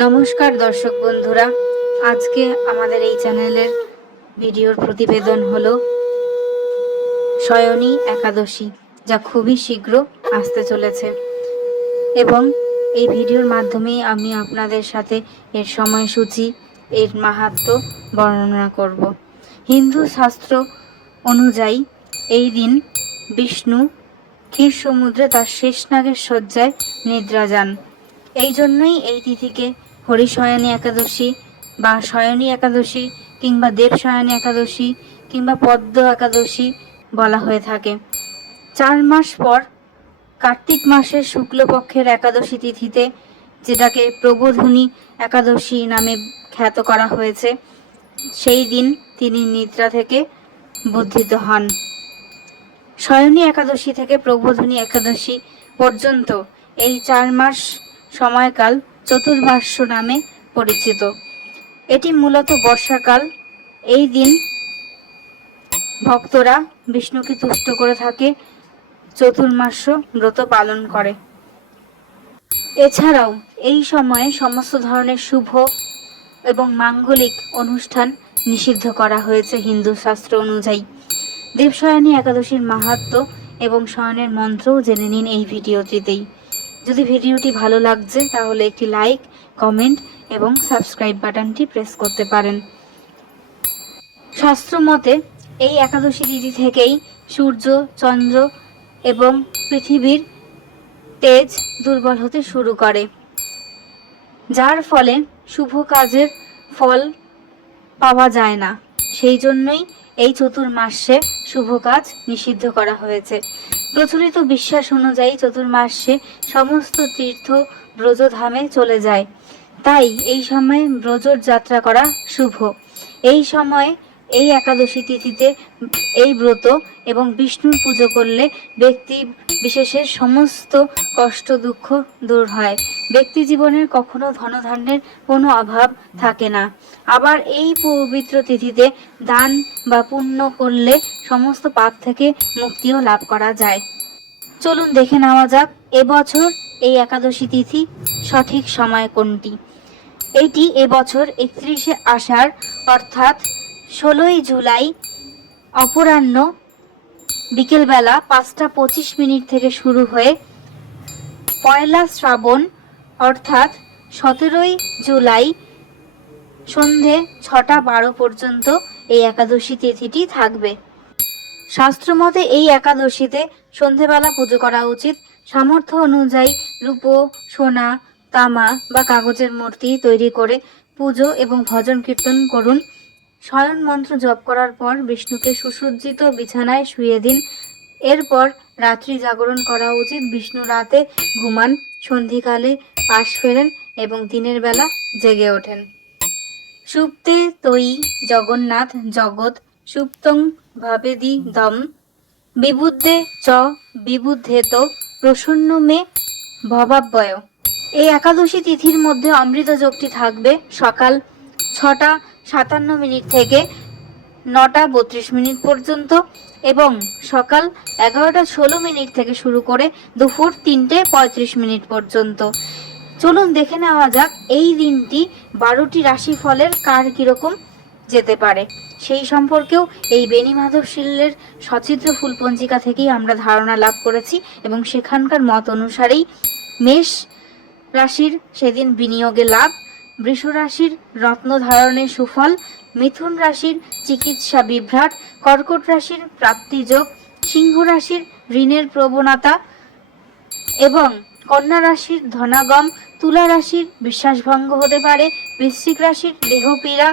নমস্কার দর্শক বন্ধুরা। আজকে আমাদের এই চ্যানেলের ভিডিওর প্রতিবেদন হল শয়নী একাদশী, যা খুবই শীঘ্র আসতে চলেছে। এবং এই ভিডিওর মাধ্যমেই আমি আপনাদের সাথে এর সময়সূচি, এর মাহাত্ম্য বর্ণনা করব। হিন্দু শাস্ত্র অনুযায়ী এই দিন বিষ্ণু ক্ষীর সমুদ্রে তার শেষ নাগের শয্যায় নিদ্রা যান। এই জন্যই এই তিথিকে হরিশয়নী একাদশী বা শয়নী একাদশী কিংবা দেবশয়নী একাদশী কিংবা পদ্ম একাদশী বলা হয়ে থাকে। চার মাস পর কার্তিক মাসের শুক্লপক্ষের একাদশী তিথিতে যেটাকে প্রবোধনী একাদশী নামে খ্যাত করা হয়েছে, সেই দিন তিনি নিদ্রা থেকে বুদ্ধিত হন। শয়নী একাদশী থেকে প্রবোধনী একাদশী পর্যন্ত এই চার মাস সময়কাল চতুর্মাস্য নামে পরিচিত। এটি মূলত বর্ষাকাল। এই দিন ভক্তরা বিষ্ণুকে তুষ্ট করে থাকে, চতুর্মাস্য ব্রত পালন করে। এছাড়াও এই সময়ে সমস্ত ধরনের শুভ এবং মাঙ্গলিক অনুষ্ঠান নিষিদ্ধ করা হয়েছে হিন্দু শাস্ত্র অনুযায়ী। দেবশয়নী একাদশীর মাহাত্ম্য এবং শয়নের মন্ত্রও জেনে নিন এই ভিডিওটিতেই। যদি ভিডিওটি ভালো লাগছে, তাহলে একটি লাইক কমেন্ট এবং সাবস্ক্রাইব বাটনটি প্রেস করতে পারেন। শাস্ত্র মতে, এই একাদশী তিথি থেকেই সূর্য, চন্দ্র এবং পৃথিবীর তেজ দুর্বল হতে শুরু করে। যার ফলে শুভ কাজের ফল পাওয়া যায় না। সেই জন্যই এই চতুর্মাসে শুভ কাজ নিষিদ্ধ করা হয়েছে। প্রচলিত বিশ্বাস অনুযায়ী চতুর্মাসে সমস্ত তীর্থ ব্রজধামে চলে যায়। তাই এই সময়ে ব্রজর যাত্রা করা শুভ। এই সময়ে এই একাদশী তিথিতে এই ব্রত এবং বিষ্ণুর পুজো করলে ব্যক্তি বিশেষের সমস্ত কষ্ট, দুঃখ দূর হয়। ব্যক্তি জীবনের কখনো ধনধান্যের কোনো অভাব থাকে না। আবার এই পবিত্র তিথিতে দান বা পুণ্য করলে সমস্ত পাপ থেকে মুক্তিও লাভ করা যায়। চলুন দেখে নেওয়া যাক এবছর এই একাদশী তিথি সঠিক সময় কোনটি। এটি এবছর একত্রিশে আষাঢ়, অর্থাৎ ষোলোই জুলাই, অপরাহ্ন, বিকেলবেলা পাঁচটা পঁচিশ মিনিট থেকে শুরু হয়ে পয়লা শ্রাবণ, অর্থাৎ সতেরোই জুলাই সন্ধে ছটা বারো পর্যন্ত এই একাদশী তিথিটি থাকবে। শাস্ত্রমতে এই একাদশীতে সন্ধেবেলা পুজো করা উচিত। সামর্থ্য অনুযায়ী রূপো, সোনা, তামা বা কাগজের মূর্তি তৈরি করে পুজো এবং ভজন কীর্তন করুন। শয়ন মন্ত্র জপ করার পর বিষ্ণুকে সুসজ্জিত বিছানায় শুয়ে দিন। এরপর রাত্রি জাগরণ করা উচিত। বিষ্ণু রাতে ঘুমান, সন্ধিকালে পাশ ফেরেন এবং দিনের বেলা জেগে ওঠেন। সুপ্তে তৈ জগন্নাথ জগৎ সুপ্তং ভাবেদি দম। বিবুদ্ধে চ বিবুদ্ধেত প্রসন্ন মে ভবাব্যয়। এই একাদশী তিথির মধ্যে অমৃত যোগটি থাকবে সকাল ছটা সাতান্ন মিনিট থেকে নটা বত্রিশ মিনিট পর্যন্ত এবং সকাল এগারোটা ষোলো মিনিট থেকে শুরু করে দুপুর তিনটে পঁয়ত্রিশ মিনিট পর্যন্ত। চলুন দেখে নেওয়া যাক এই দিনটি বারোটি রাশি ফলের কার কীরকম যেতে পারে। সেই সম্পর্কেও এই বেণী মাধব শিল্লের সচিত্র ফুল পঞ্জিকা থেকেই আমরা ধারণা লাভ করেছি এবং সেখানকার মত অনুসারেই মেষ রাশির সেদিন বিনিয়োগে লাভ বৃষ রাশির রত্ন ধারণের সুফল, মিথুন রাশির চিকিৎসা বিভ্রাট, কর্কট রাশির প্রাপ্তিযোগ সিংহ রাশির ঋণের প্রবণতা এবং কন্যা রাশির ধনাগম, তুলা রাশির বিশ্বাসভঙ্গ হতে পারে, বৃশ্চিক রাশির দেহপীড়া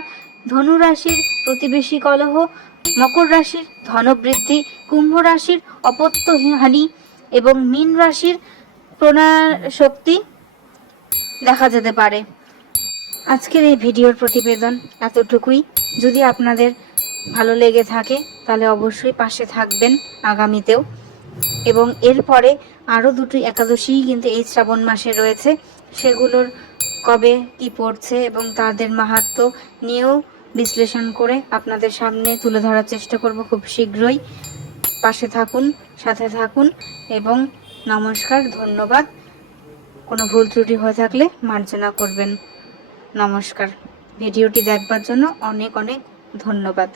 ধনু রাশির প্রতিবেশী কলহ, মকর রাশির ধনবৃদ্ধি, কুম্ভ রাশির অপত্যহানি এবং মীন রাশির প্রণয় শক্তি দেখা যেতে পারে। আজকের এই ভিডিওর প্রতিবেদন এতটুকুই। যদি আপনাদের ভালো লেগে থাকে, তাহলে অবশ্যই পাশে থাকবেন আগামীতেও। এবং এরপরে আরও দুটি একাদশী কিন্তু এই শ্রাবণ মাসে রয়েছে। সেগুলোর কবে কি পড়ছে এবং তাদের মাহাত্ম নিয়েও বিশ্লেষণ করে আপনাদের সামনে তুলে ধরার চেষ্টা করব খুব শীঘ্রই। পাশে থাকুন, সাথে থাকুন এবং নমস্কার, ধন্যবাদ। কোনো ভুল ত্রুটি হয়ে থাকলে মার্জনা করবেন। নমস্কার। ভিডিওটি দেখবার জন্য অনেক অনেক ধন্যবাদ।